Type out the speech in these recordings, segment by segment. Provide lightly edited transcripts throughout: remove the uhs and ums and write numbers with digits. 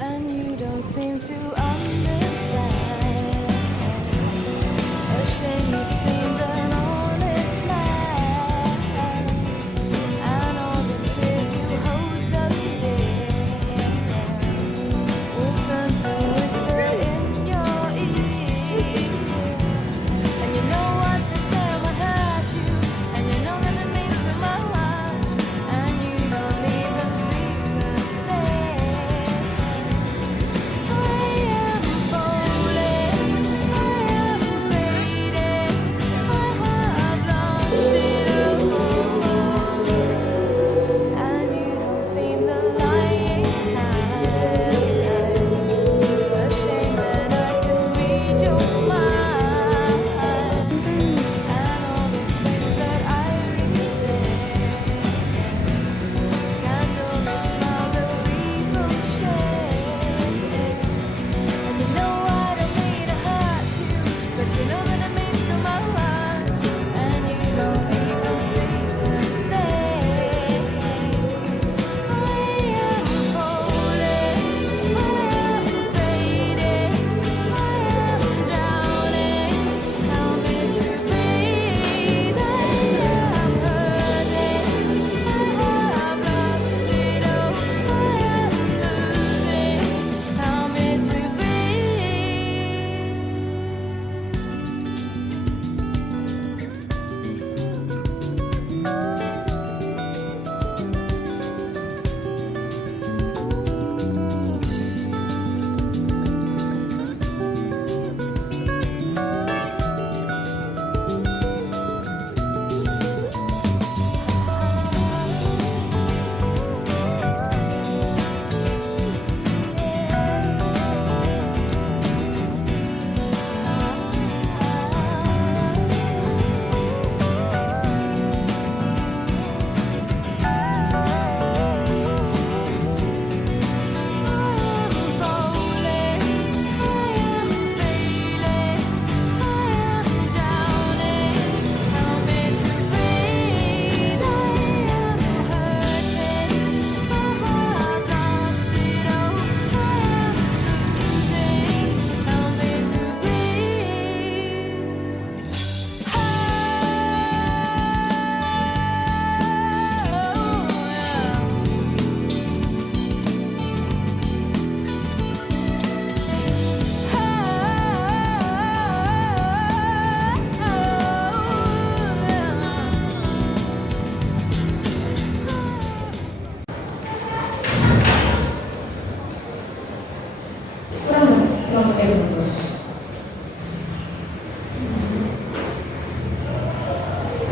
and you don't seem to understand. Ashamed you seemed an honest man, and all the fears you hold so dear will turn to whisper in your ear. And you know what they say would hurt you, and you know that it means so much, and you don't even feel the pain. I am falling, I am fading, I have lost it all, and you don't seem the lying kind. Ashamed that I can read your mind, and all the things that I read candlelit smile that we both share. And you know I don't mean to hurt you, but you know that it means so much, and you don't even feel the pain. I am falling, I am fading, I am drowning. Help me to breathe. I am hurting, I have lost it all. I am losing. Help me to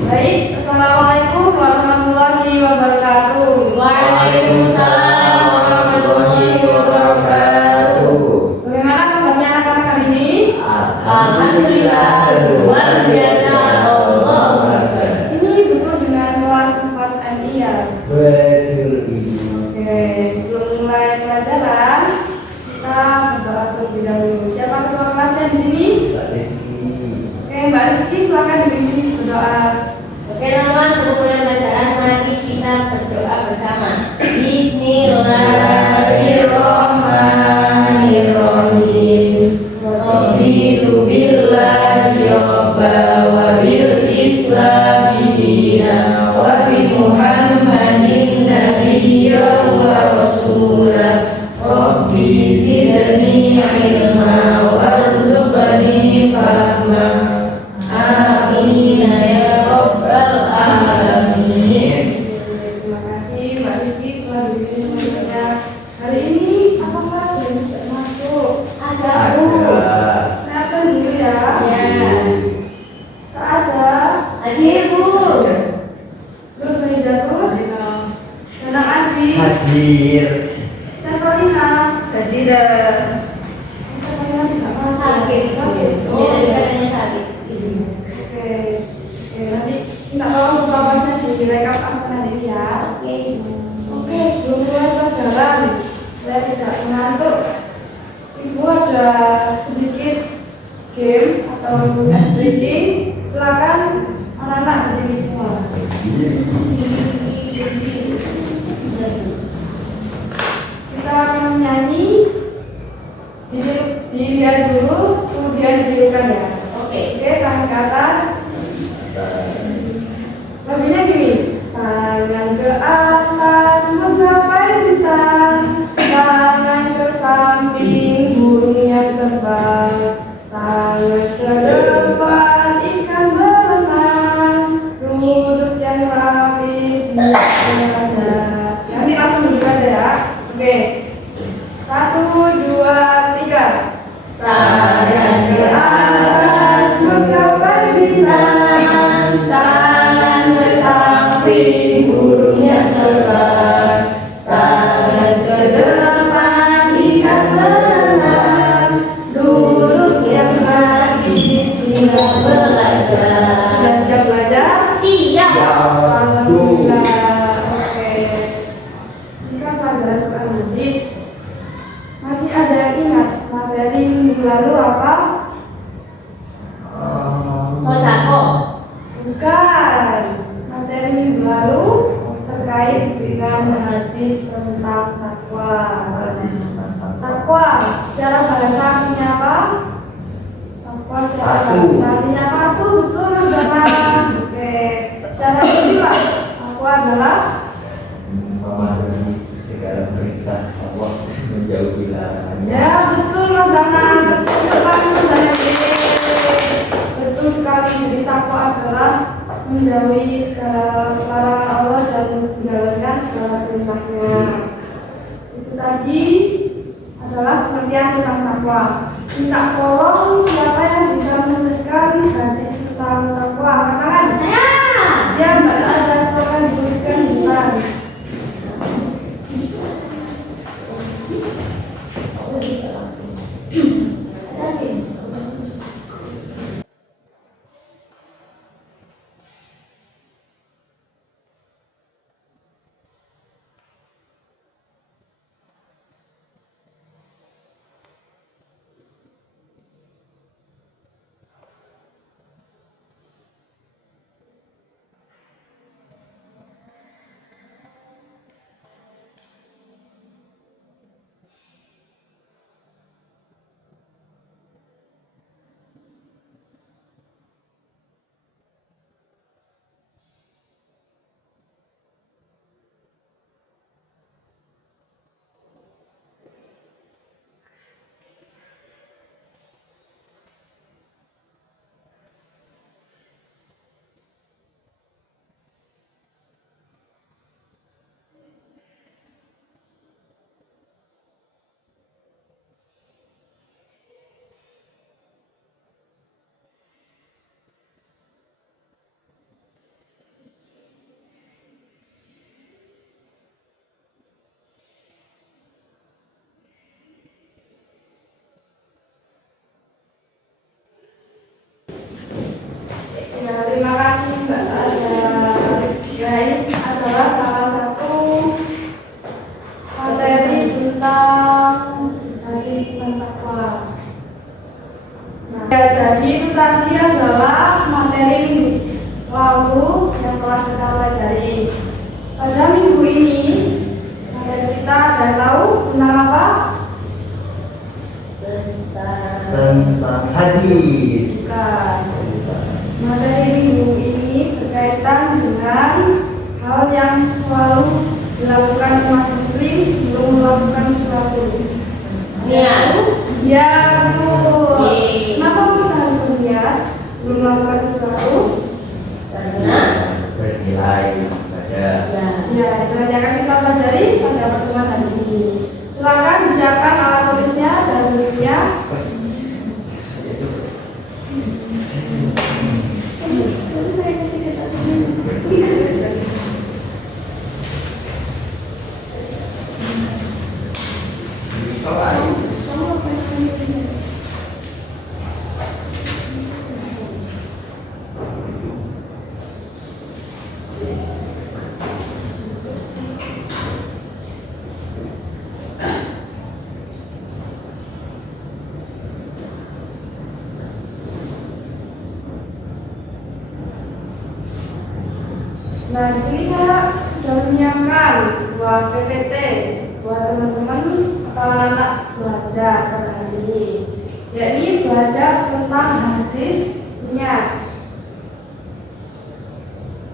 Baik, Assalamualaikum warahmatullahi wabarakatuh. Waalaikumsalam warahmatullahi wabarakatuh. Bagaimana kabarnya anak-anak hari ini? Alhamdulillah luar biasa. Allah Akbar. Ini betul dengan kelas 4 MI ya? Betul ini. Oke, sebelum mulai pelajaran, kita berdoa terlebih dahulu. Siapa ketua kelasnya di sini? Mbak Rizky. Oke, Mbak Rizky, silakan dibimbing berdoa. Oke teman-teman, untuk mulai pelajaran mari kita berdoa bersama. Bismillahirrahmanirrahim. Raditu billahi rabba wa bil islami dina wa bi Muhammadin nabiyyan wa rasulah. Rabbi zidni ilma warzuqni fahma. Amin ya rabbal alamin. Terima kasih Mbak Rizky telah dibimbing membaca. Hari ini apakah yang tidak masuk? Ada Saya akan dulu ya. ya. Seada. Hadir Bu. Nur Benizatus. Danang Adi. Hadir. Safarina. Hadir. Safarina tidak masuk. Sakit. Sakit. Iya, katanya sakit. Oke. Oke, nanti minta tolong buka pasnya di rekap absen ini ya. Oke. Oke, sebelum mulai pelajaran, saya tidak mengantuk. Ibu ada sedikit game atau ice breaking. Silakan anak-anak berdiri semua. Kita akan menyanyi lalu apa? Sodako. Bukan. Materi minggu lalu terkait dengan hadis tentang takwa. Takwa secara bahasa artinya apa? Takwa secara bahasa artinya patuh, betul Mas Dana. Oke. Secara istilah takwa adalah memahami segala perintah Allah, menjauhi larangannya. ya betul Mas Dana. Betul sekali Mas Dana. Betul sekali. Jadi takwa adalah menjauhi segala larangan Allah dan menjalankan segala perintahnya. Itu tadi adalah pengertian tentang takwa. Minta tolong siapa yang bisa menuliskan hadis tentang takwa? Katakan. Ya, Mbak Saada, silakan dituliskan di depan. Ya, terima kasih Mbak Saada. Ya, ini adalah salah satu materi tentang hadis tentang takwa. Nah, ya, jadi itu tadi adalah materi minggu lalu yang telah kita pelajari. Pada minggu ini materi kita ada tahu tentang apa? Tentang hadis. Bukan. Materi minggu ini berkaitan dengan hal yang selalu dilakukan umat muslim sebelum melakukan sesuatu. Niat. Ya, betul. Oke. Kenapa kita harus berniat sebelum melakukan sesuatu? Karena Bernilai pada Ya, itu yang akan kita pelajari pada pertemuan hari ini. Silakan disiapkan alat tulisnya dan bukunya. Saya kasih ke Nah, di sini saya sudah menyiapkan sebuah PPT buat teman-teman atau anak-anak belajar pada hari ini, yakni belajar tentang hadis niat.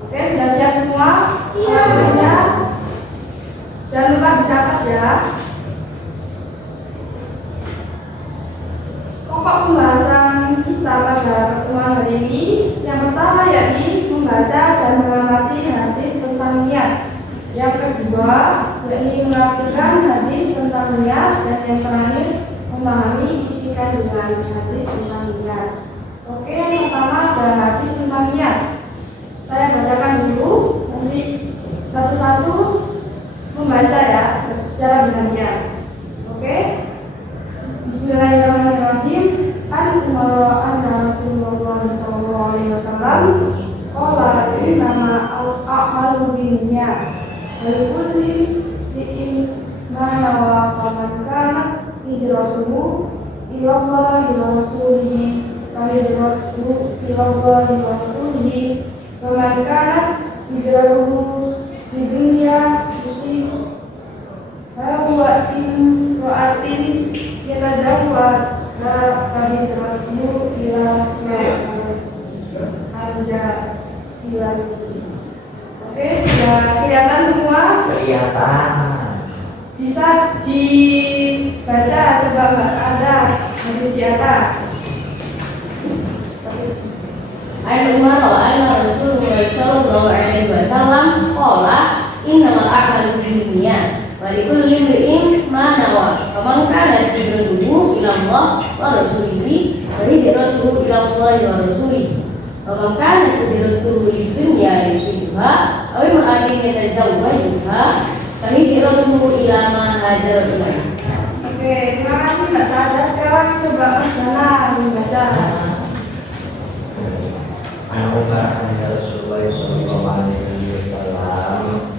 Oke, sudah siap semua? Tulisnya jangan lupa dicatat ya. Pokok pembahasan kita pada pertemuan hari ini yang pertama yakni membaca dan mengamati hadis tentang niat. Yang kedua yakni mengartikan hadis tentang niat, dan yang terakhir memahami isi kandungan hadis tentang niat. Oke, yang pertama adalah hadis tentang niat. Saya bacakan dulu, nanti satu-satu membaca ya secara benar. Oke. Bismillahirrahmanirrahim. An Umar anna Rasulullah sallallahu alaihi wasallam qala innama al-a'malu binniyat wa likulli imrin ma nawa faman kanat hijratuhu ilallahi wa rasulihi wa hijratuhu ilallahi wa rasulihi wa man kanat hijratuhu lidunya yusibuha wa imra'atin yatazawwajuha fa hijratuhu ila ma hajja ilaihi. Oke, sudah kelihatan semua? Kelihatan. Bisa dibaca, coba Mbak Sandra hadis di atas. An Umar wa anna Rasulullah sallallahu alaihi wasallam qala innamal a'malu binniyat wa likulli imrin ma nawa. Faman kana hijratuhu ila Allah wa rasulihi fa hijratuhu ila Allah wa rasulihi. Faman kana hijratuhu lidunya yusibuha aw imra'atin yatazawwajuha fa hijratuhu ila ma hajara ilaihi. Oke, terima kasih Mbak Sandra. Sekarang coba Mas Dana membaca. Anumar Rasulullah sallallahu alaihi wasallam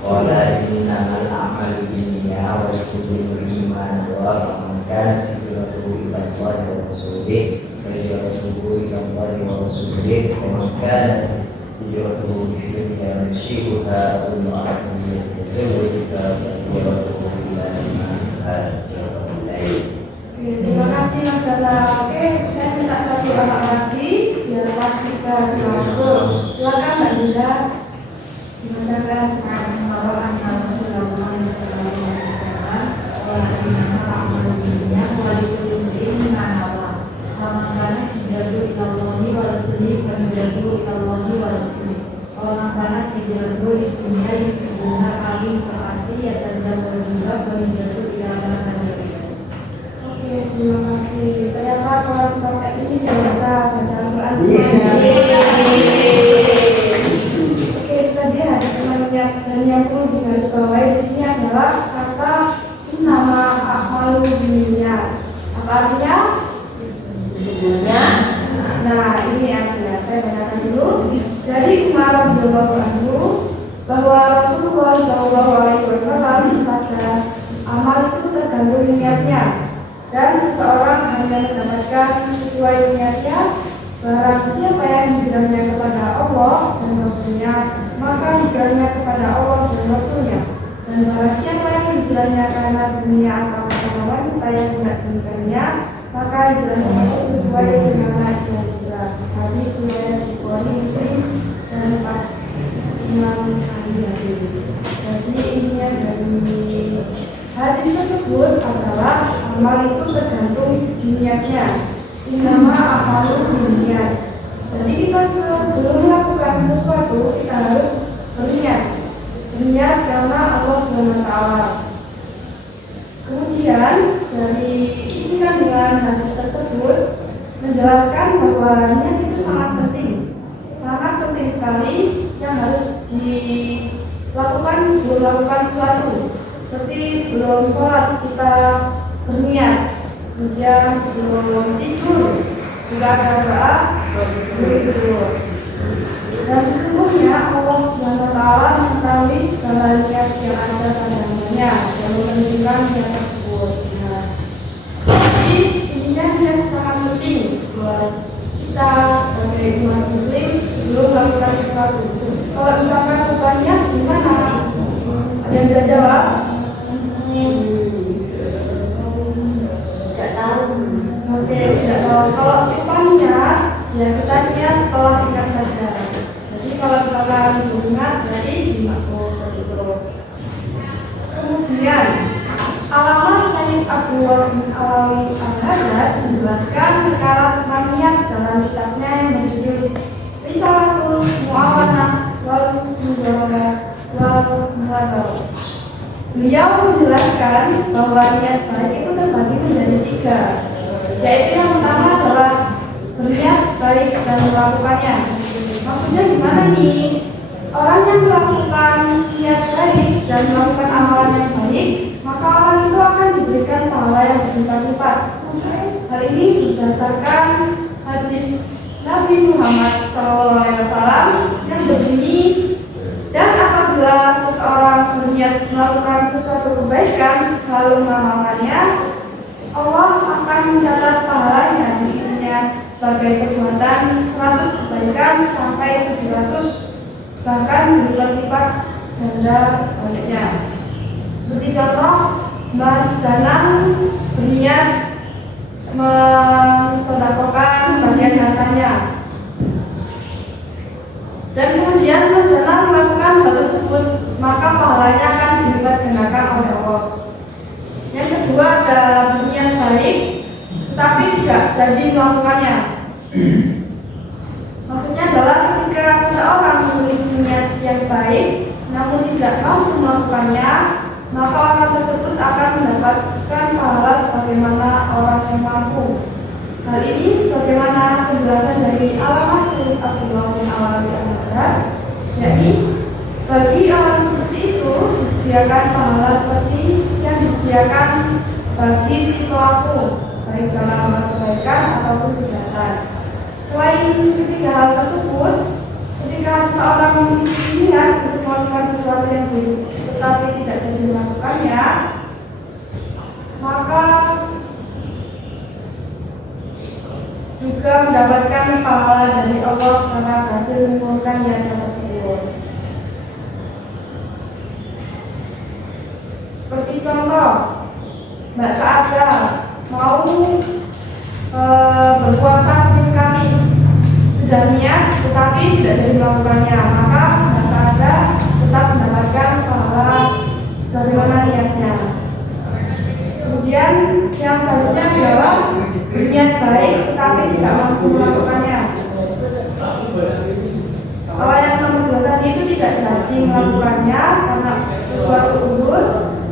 qala innamal a'malu binniyat wa likulli imrin ma nawa man kana hijratuhu ila Allah wa rasulihi fa hijratuhu ila Allah wa rasulihi wa man kana hijratuhu lidunya yusibuha aw imra'atin yatazawwajuha fa hijratuhu ila ma hajara ilaihi. Oke, terima kasih Mas Dana. Oke, saya minta satu anak lagi biar kelas 3 sudah masuk. Silakan Mbak Dinda dibacakan. Oke, terima kasih. Ternyata kelas 4 ini sudah bisa baca Al-Quran semuanya. Oke, tadi hadis temannya dan yang perlu digarisbawahi di sini adalah kata nama a'malu binniyat. Apa artinya? Sesungguhnya Nah, ini yang sudah saya bacakan dulu. Dari Umar radhiyallahu anhu bahwa Rasulullah SAW bersabda, amal itu tergantung niatnya dan seseorang hanya mendapatkan sesuai niatnya. Barang siapa yang hijrahnya kepada Allah dan Rasulnya, maka hijrahnya kepada Allah dan Rasulnya. Dan barang siapa yang hijrahnya karena dunia atau karena wanita yang tidak dinikahinya, maka hijrahnya itu sesuai dengan niatnya hijrah. Hadis riwayat Bukhari, Muslim dan Imam Hadis. Jadi intinya dari hadis tersebut adalah amal itu tergantung niatnya. Innama a'malu binniyat. Jadi kita sebelum melakukan sesuatu kita harus berniat. Berniat karena Allah SWT. Kemudian dari isi kandungan hadis tersebut menjelaskan bahwa niat itu sangat penting sekali yang harus dilakukan sebelum melakukan sesuatu. Seperti sebelum sholat kita berniat, kemudian sebelum tidur juga ada doa sebelum tidur. Dan sesungguhnya Allah SWT mengetahui segala niat yang ada pada hambanya dan menentukan niat tersebut. Nah, jadi intinya niat sangat penting buat kita sebagai umat muslim sebelum melakukan sesuatu. Kalau misalkan bebannya gimana? Ada yang bisa jawab? tidak tahu. Oke, tidak tahu. Kalau kita niat, ya kita niat setelah ingat saja. Jadi kalau misalkan ingat, berarti dimaksud seperti itu. Kemudian Alama Sayyid Abu Wahid Alawi Al-Haddad menjelaskan perkara tentang niat dalam kitabnya yang berjudul Risalatul Mu'awanah wal Mudawarah wal Muwadarah. Beliau menjelaskan bahwa niat baik itu terbagi menjadi 3, yaitu yang pertama adalah berniat baik dan melakukannya. Maksudnya gimana nih? Orang yang melakukan niat baik dan melakukan amalan yang baik, maka orang itu akan diberikan pahala yang berlipat-lipat. Hal ini berdasarkan hadis Nabi Muhammad SAW yang berbunyi, dan apabila seseorang berniat melakukan sesuatu kebaikan lalu mengamalkannya, Allah akan sebagai perbuatan 100 kebaikan sampai 700 bahkan berlipat-lipat ganda baliknya. Seperti contoh, Mas Danang berniat mensedekahkan sebagian hartanya, dan kemudian Mas Danang melakukan hal tersebut, maka pahalanya akan dilipat gandakan oleh Allah. Yang kedua, ada berniat baik tetapi tidak jadi melakukannya. Maksudnya adalah ketika seseorang memiliki niat yang baik namun tidak mampu melakukannya, maka orang tersebut akan mendapatkan pahala sebagaimana orang yang mampu. Hal ini sebagaimana penjelasan dari Allamah Syekh Abdullah bin Alawi Al-Madar, yakni bagi orang seperti itu disediakan pahala seperti yang disediakan bagi si pelaku, baik dalam amal kebaikan ataupun kejahatan. Selain ketiga hal tersebut, ketika seseorang memiliki niat untuk melakukan sesuatu yang baik tetapi tidak jadi melakukannya, maka juga mendapatkan pahala dari Allah karena berhasil mengumpulkan niatnya tersebut. Seperti contoh, Mbak Saada mau berpuasa Senin Kamis, sudah niat tetapi tidak jadi melakukannya, maka Mbak Saada tetap mendapatkan pahala sebagaimana niatnya. Kemudian yang selanjutnya adalah berniat baik tetapi tidak mampu melakukannya. Kalau yang nomor 2 tadi itu tidak jadi melakukannya karena sesuatu uzur.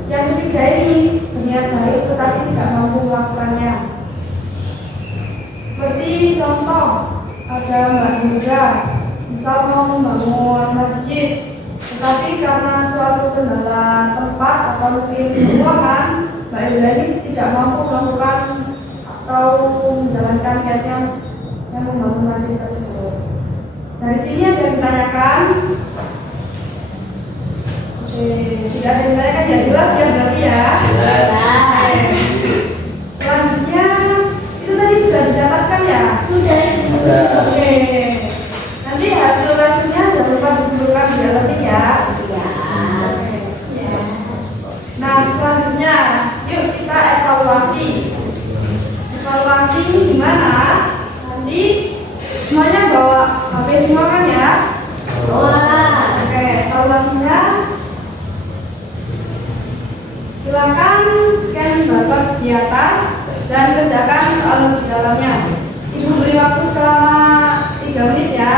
Yang ketiga ini berniat baik tetapi tidak mampu melakukannya. Seperti contoh, ada Mbak Yuda misal mau membangun masjid, tetapi karena suatu kendala tempat atau mungkin keuangan, Mbak Yuda ini tidak mampu melakukan atau menjalankan niatnya yang membangun masjid tersebut. Dari sini ada yang ditanyakan. Tidak ada yang ditanyakan, ya jelas ya berarti ya. Jelas. Selanjutnya itu tadi sudah dicatatkan ya. Sudah. Oke. Nanti hasil lesnya jangan lupa dikumpulkan di dalamnya ya. Nah, selanjutnya yuk kita evaluasi. Evaluasi gimana? Nanti semuanya bawa HP semua kan ya? Wah. Oke, evaluasinya silakan scan barcode di atas dan kerjakan soal di dalamnya. Ibu beri waktu selama 3 menit ya.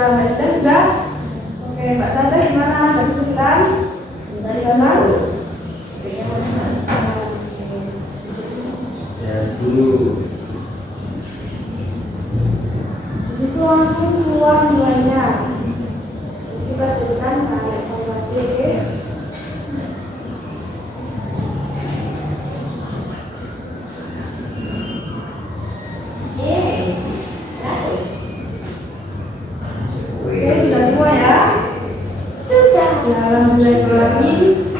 Mbak Ida sudah? Oke, Mbak Sandra gimana? Ada kesulitan? Dari sana? Ya dulu. Di situ langsung keluar nilainya. Kita jadikan tanya evaluasi, oke? Oke, sudah semua ya? Sudah. Ya, alhamdulillah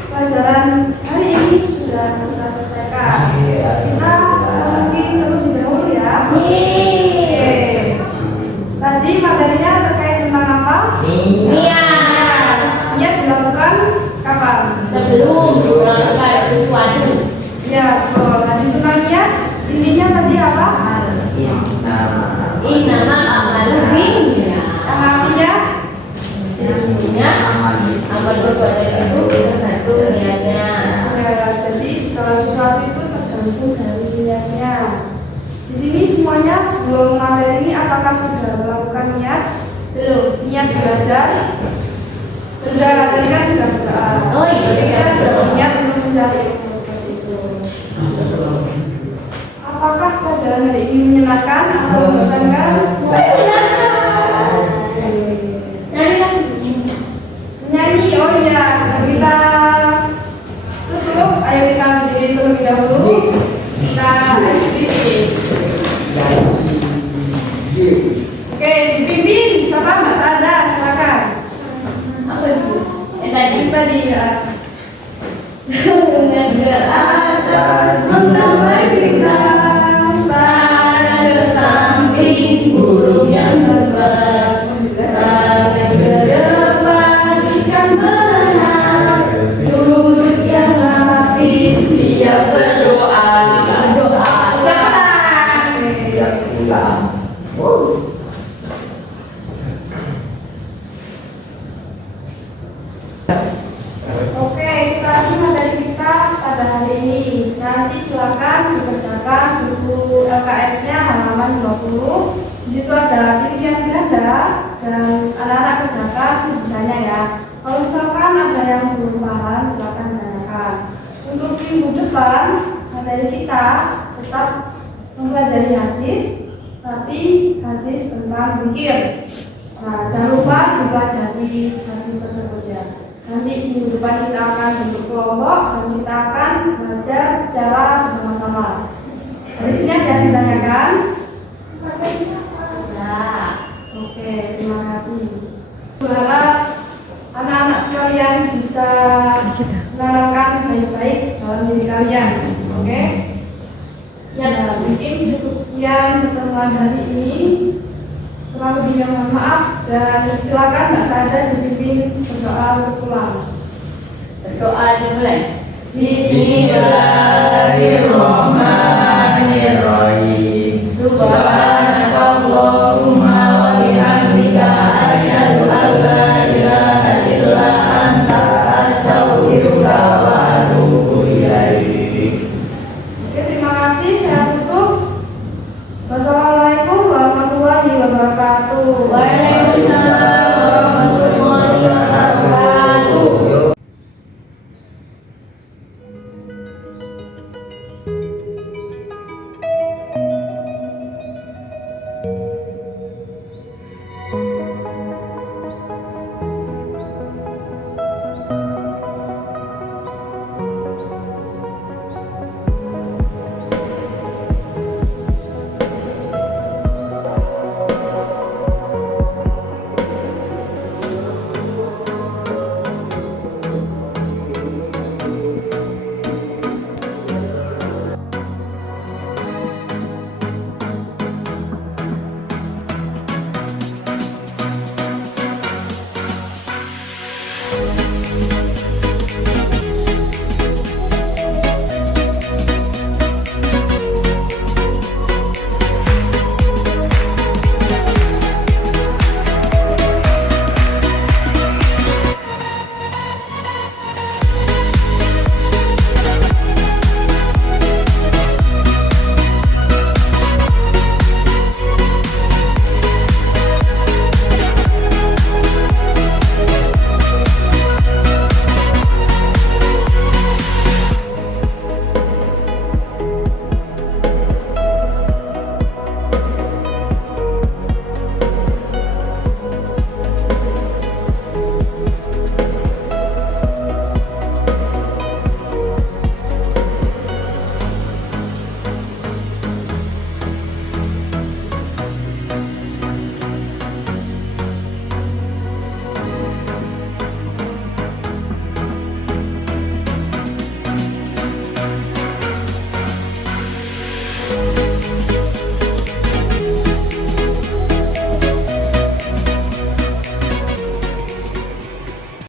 pelajaran hari ini sudah kita selesaikan. Kita masih terlebih dahulu ya. Oke. Tadi materinya terkait tentang apa? Niat dilakukan kapan? Sebelum melakukan sesuatu. Ya, betul. Tadi tentang niat, intinya tadi apa? Innama a'malu binniyat. Yang artinya Sesungguhnya amal perbuatan itu tergantung niatnya. ya, jadi segala sesuatu itu tergantung dari niatnya. Di sini semuanya sebelum materi ini apakah sudah melakukan niat? Belum. Niat belajar? Sudah, tadi kan sudah berdoa. Oh iya, Jadi kita sudah berniat untuk mencari ilmu seperti itu. Apakah pelajaran hari ini menyenangkan atau membosankan? Menyanyi, oh iya, sebelum kita tutup, ayo kita berdiri terlebih dahulu. Kita berdiri. Oke, dipimpin. Siapa? Mbak Sada, silakan. Apa itu? Tadi ya. Dengan atas mentamai bintang, pada samping burung yang terbang, tangan ke depan ikan berenang, duduk yang rapi siap berdoa. Doa cepat. Yang pulang. Oke, kita simak dari kita pada hari ini. Nanti silakan dikerjakan buku LKS-nya halaman 20. Di situ ada pilihan ganda dan anak-anak kerjakan sebisanya ya. Kalau misalkan ada yang belum paham, silakan tanyakan. Untuk minggu depan, materi kita tetap mempelajari hadis, tapi hadis tentang zikir. Nah, jangan lupa dipelajari hadis tersebut ya. Nanti minggu depan kita akan bentuk kelompok dan kita akan belajar secara bersama-sama. Dari sini ada yang ditanyakan? Nah, Oke, terima kasih. Berharap anak-anak sekalian bisa menanamkan baik-baik dalam diri kalian. Oke? Ya, mungkin cukup sekian pertemuan hari ini. Kurang lebihnya mohon maaf dan silakan Mbak Sada dipimpin berdoa untuk pulang. berdoa dimulai. Bismillahirrahmanirrahim. Subhanallah.